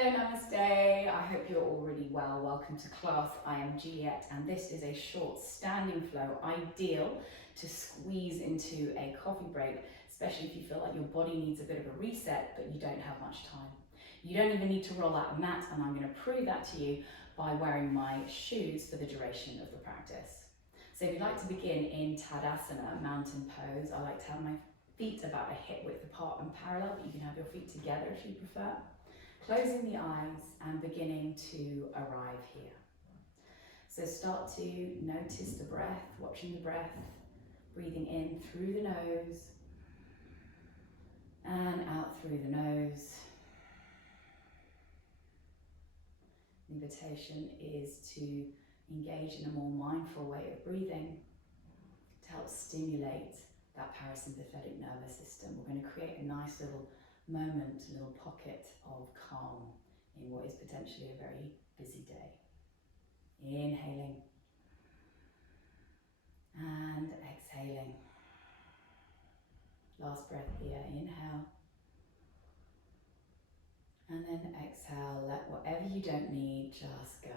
Hello, namaste. I hope you're all really well. Welcome to class. I am Juliet, and this is a short standing flow, ideal to squeeze into a coffee break, especially if you feel like your body needs a bit of a reset, but you don't have much time. You don't even need to roll out a mat, and I'm going to prove that to you by wearing my shoes for the duration of the practice. So if you'd like to begin in Tadasana, mountain pose, I like to have my feet about a hip width apart and parallel, but you can have your feet together if you prefer. Closing the eyes and beginning to arrive here. So start to notice the breath, watching the breath, breathing in through the nose and out through the nose. The invitation is to engage in a more mindful way of breathing to help stimulate that parasympathetic nervous system. We're going to create a nice little moment, a little pocket of calm in what is potentially a very busy day. Inhaling and exhaling. Last breath here, inhale. And then exhale, let whatever you don't need just go.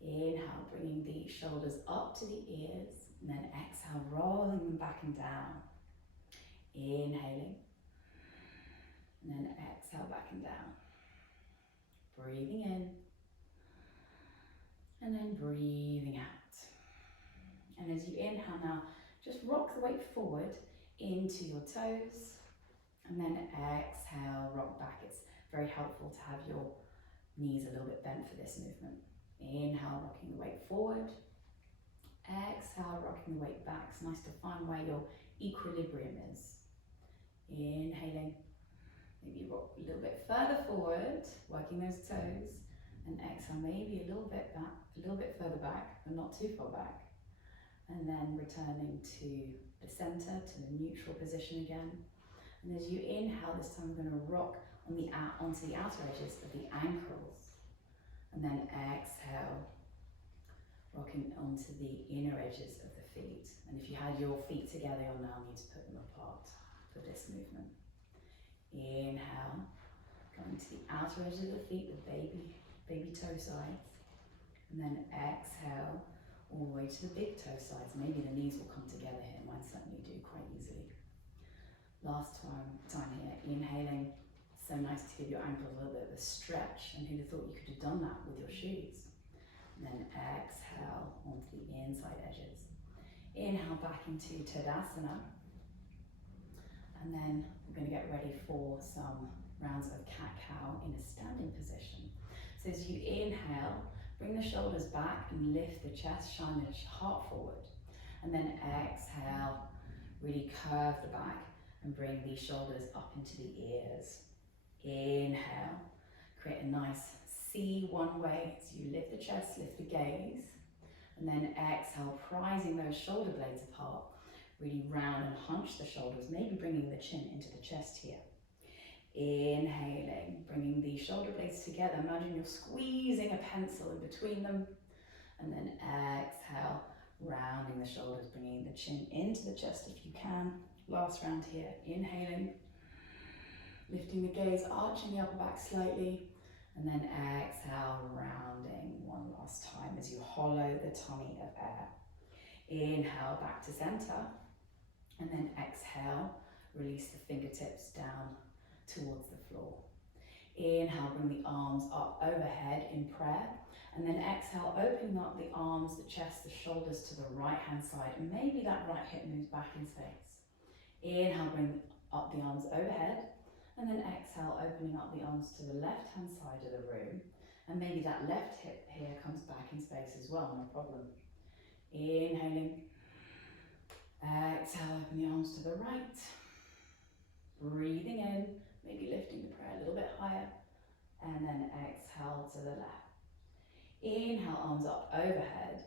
Inhale, bringing the shoulders up to the ears, and then exhale, rolling them back and down. Inhaling, and then exhale back and down. Breathing in, and then breathing out. And as you inhale now, just rock the weight forward into your toes, and then exhale, rock back. It's very helpful to have your knees a little bit bent for this movement. Inhale, rocking the weight forward. Exhale, rocking the weight back. It's nice to find where your equilibrium is. Inhaling, maybe rock a little bit further forward, working those toes, and exhale, maybe a little bit back, a little bit further back, but not too far back. And then returning to the center, to the neutral position again. And as you inhale, this time we're going to rock onto the outer edges of the ankles. And then exhale, rocking onto the inner edges of the feet. And if you had your feet together, you'll now need to put them apart for this movement. Inhale, going to the outer edge of the feet, the baby toe sides. And then exhale, all the way to the big toe sides. Maybe the knees will come together here. Mine certainly do quite easily. Last time here, inhaling. So nice to give your ankles a little bit of a stretch. And who'd have thought you could have done that with your shoes? And then exhale onto the inside edges. Inhale back into Tadasana. And then we're going to get ready for some rounds of cat-cow in a standing position. So as you inhale, bring the shoulders back and lift the chest, shine the heart forward. And then exhale, really curve the back and bring the shoulders up into the ears. Inhale, create a nice C one way as you lift the chest, lift the gaze. And then exhale, prizing those shoulder blades apart. Really round and hunch the shoulders, maybe bringing the chin into the chest here. Inhaling, bringing the shoulder blades together. Imagine you're squeezing a pencil in between them. And then exhale, rounding the shoulders, bringing the chin into the chest if you can. Last round here, inhaling, lifting the gaze, arching the upper back slightly. And then exhale, rounding one last time as you hollow the tummy of air. Inhale, back to center. And then exhale, release the fingertips down towards the floor. Inhale, bring the arms up overhead in prayer. And then exhale, opening up the arms, the chest, the shoulders to the right hand side. And maybe that right hip moves back in space. Inhale, bring up the arms overhead. And then exhale, opening up the arms to the left hand side of the room. And maybe that left hip here comes back in space as well, no problem. Inhaling. Exhale, open the arms to the right. Breathing in, maybe lifting the prayer a little bit higher. And then exhale to the left. Inhale, arms up overhead.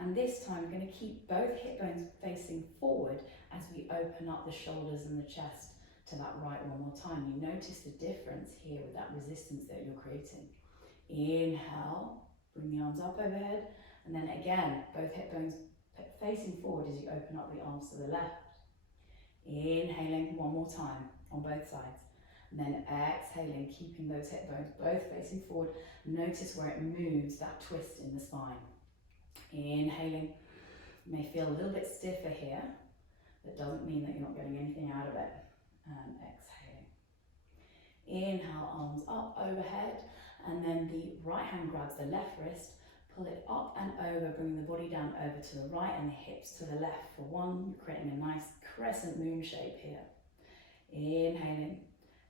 And this time we're going to keep both hip bones facing forward as we open up the shoulders and the chest to that right one more time. You notice the difference here with that resistance that you're creating. Inhale, bring the arms up overhead. And then again, both hip bones facing forward as you open up the arms to the left. Inhaling one more time on both sides. And then exhaling, keeping those hip bones both facing forward. Notice where it moves, that twist in the spine. Inhaling, you may feel a little bit stiffer here. That doesn't mean that you're not getting anything out of it. And exhaling. Inhale, arms up overhead, and then the right hand grabs the left wrist, pull it up and over, bringing the body down over to the right and the hips to the left for one. You're creating a nice crescent moon shape here. Inhaling,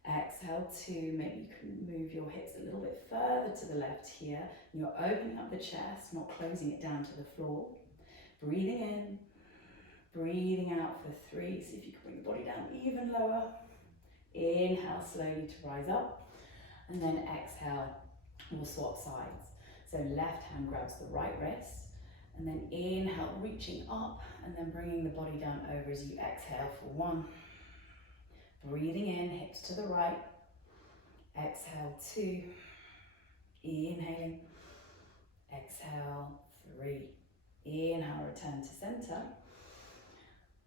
exhale two, maybe you can move your hips a little bit further to the left here. You're opening up the chest, not closing it down to the floor. Breathing in, breathing out for three. See if you can bring the body down even lower. Inhale slowly to rise up, and then exhale, we'll swap sides. So left hand grabs the right wrist, and then inhale, reaching up, and then bringing the body down over as you exhale for one. Breathing in, hips to the right, exhale two, inhaling, exhale three, inhale, return to center,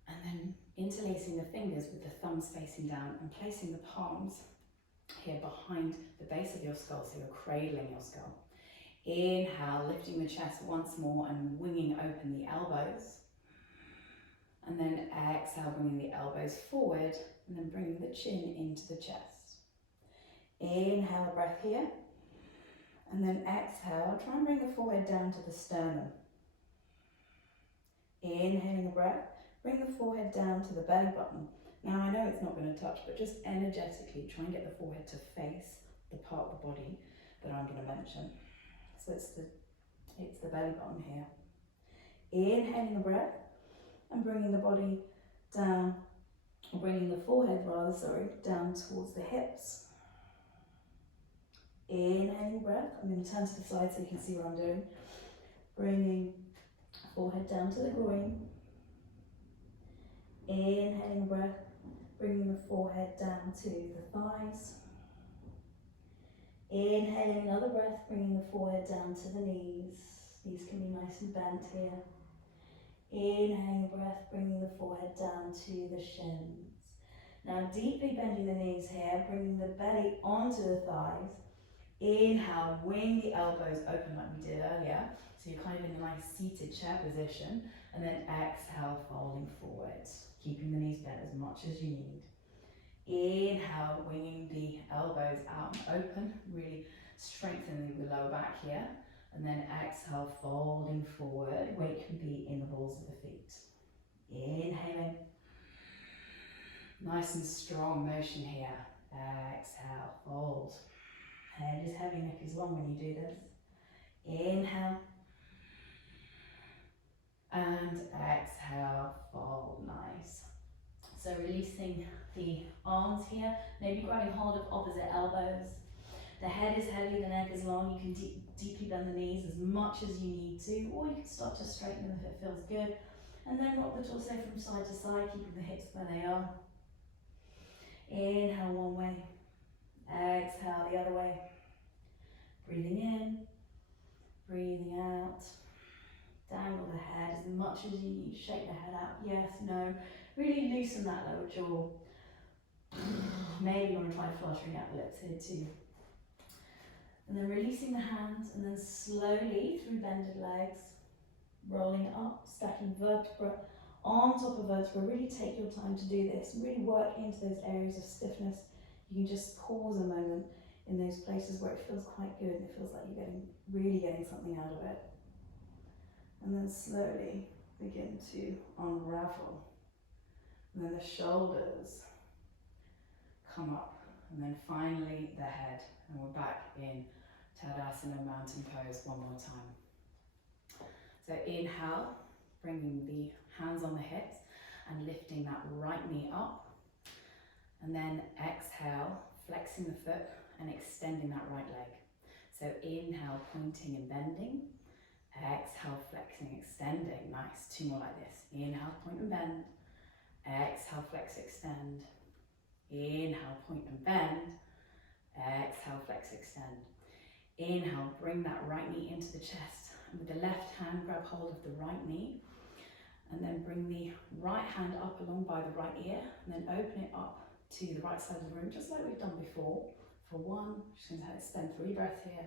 and then interlacing the fingers with the thumbs facing down and placing the palms here behind the base of your skull, so you're cradling your skull. Inhale, lifting the chest once more and winging open the elbows. And then exhale, bringing the elbows forward and then bringing the chin into the chest. Inhale, a breath here. And then exhale, try and bring the forehead down to the sternum. Inhaling a breath, bring the forehead down to the belly button. Now I know it's not going to touch, but just energetically try and get the forehead to face the part of the body that I'm going to mention. So it's the belly button here. Inhaling a breath and bringing the body down, or bringing the forehead down towards the hips. Inhaling breath, I'm going to turn to the side so you can see what I'm doing. Bringing forehead down to the groin. Inhaling breath, bringing the forehead down to the thighs. Inhaling another breath, bringing the forehead down to the knees. Knees can be nice and bent here. Inhaling a breath, bringing the forehead down to the shins. Now deeply bending the knees here, bringing the belly onto the thighs. Inhale, wing the elbows open like we did earlier. So you're kind of in a nice seated chair position. And then exhale, folding forward, keeping the knees bent as much as you need. Inhale, winging the elbows out and open, really strengthening the lower back here. And then exhale, folding forward. Weight can be in the balls of the feet. Inhaling. Nice and strong motion here. Exhale, fold. Head is heavy, neck is long when you do this. Inhale. And exhale, fold, nice. So releasing the arms here, maybe grabbing hold of opposite elbows. The head is heavy, the neck is long. You can deeply bend the knees as much as you need to, or you can start to straighten them if it feels good. And then rock the torso from side to side, keeping the hips where they are. Inhale one way, exhale the other way. Breathing in, breathing out. Dangle the head as much as you need. Shake the head out. Yes, no. Really loosen that lower jaw. Maybe you want to try fluttering out the lips here too. And then releasing the hands, and then slowly through bended legs, rolling up, stacking vertebra on top of vertebra. Really take your time to do this. Really work into those areas of stiffness. You can just pause a moment in those places where it feels quite good. It feels like you're really getting something out of it. And then slowly begin to unravel. And then the shoulders come up. And then finally the head. And we're back in Tadasana Mountain Pose one more time. So inhale, bringing the hands on the hips and lifting that right knee up. And then exhale, flexing the foot and extending that right leg. So inhale, pointing and bending. Exhale, flexing, extending. Nice. Two more like this. Inhale, point and bend. Exhale, flex, extend. Inhale, point and bend. Exhale, flex, extend. Inhale, bring that right knee into the chest. And with the left hand, grab hold of the right knee. And then bring the right hand up along by the right ear. And then open it up to the right side of the room, just like we've done before. For 1, just going to spend 3 breaths here.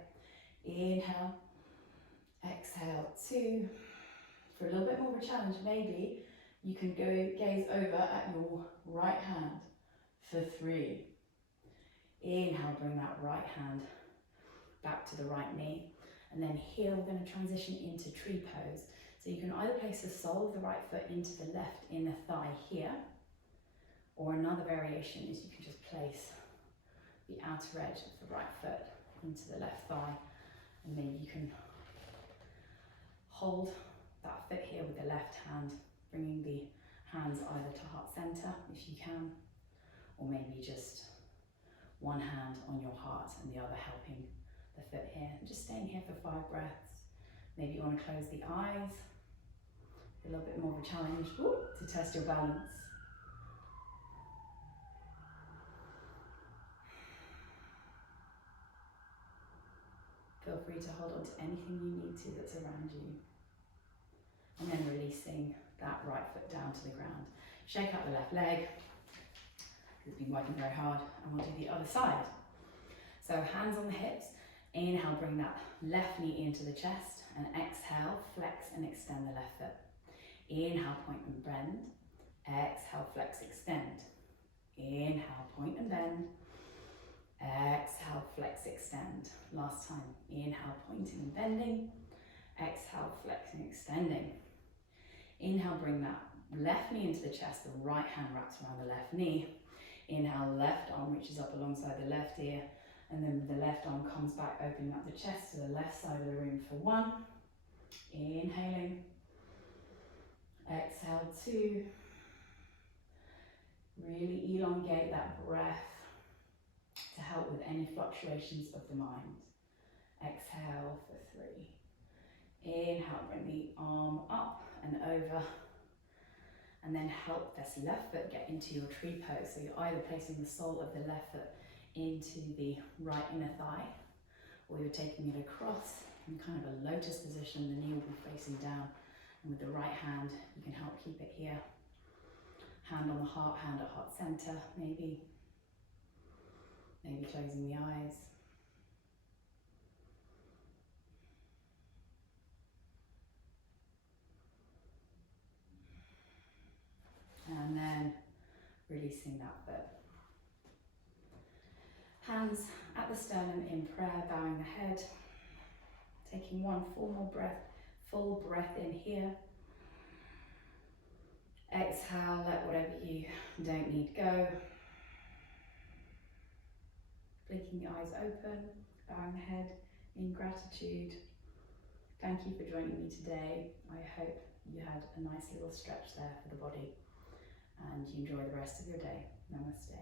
Inhale, exhale, 2. For a little bit more of a challenge, maybe you can go gaze over at your right hand for 3. Inhale, bring that right hand back to the right knee. And then here we're going to transition into tree pose. So you can either place the sole of the right foot into the left inner thigh here, or another variation is you can just place the outer edge of the right foot into the left thigh, and maybe you can hold that foot here with the left hand, bringing the hands either to heart center if you can, or maybe just one hand on your heart and the other helping the foot here. And just staying here for 5 breaths. Maybe you want to close the eyes, a little bit more of a challenge to test your balance. Feel free to hold on to anything you need to that's around you. And then releasing that right foot down to the ground. Shake out the left leg. It's been working very hard. And we'll do the other side. So hands on the hips. Inhale, bring that left knee into the chest. And exhale, flex and extend the left foot. Inhale, point and bend. Exhale, flex, extend. Inhale, point and bend. Exhale, flex, extend. Last time. Inhale, pointing and bending. Exhale, flexing, extending. Inhale, bring that left knee into the chest. The right hand wraps around the left knee. Inhale, left arm reaches up alongside the left ear. And then the left arm comes back, opening up the chest to the left side of the room for 1. Inhaling. Exhale, 2. Really elongate that breath to help with any fluctuations of the mind. Exhale for 3. Inhale, bring the arm up and over, and then help this left foot get into your tree pose. So you're either placing the sole of the left foot into the right inner thigh, or you're taking it across in kind of a lotus position. The knee will be facing down, and with the right hand you can help keep it here. Hand on the heart, hand at heart center, maybe closing the eyes. And then releasing that foot. Hands at the sternum in prayer, bowing the head. Taking 1 full breath in here. Exhale, let whatever you don't need go. Blinking the eyes open, bowing the head in gratitude. Thank you for joining me today. I hope you had a nice little stretch there for the body, and you enjoy the rest of your day. Namaste.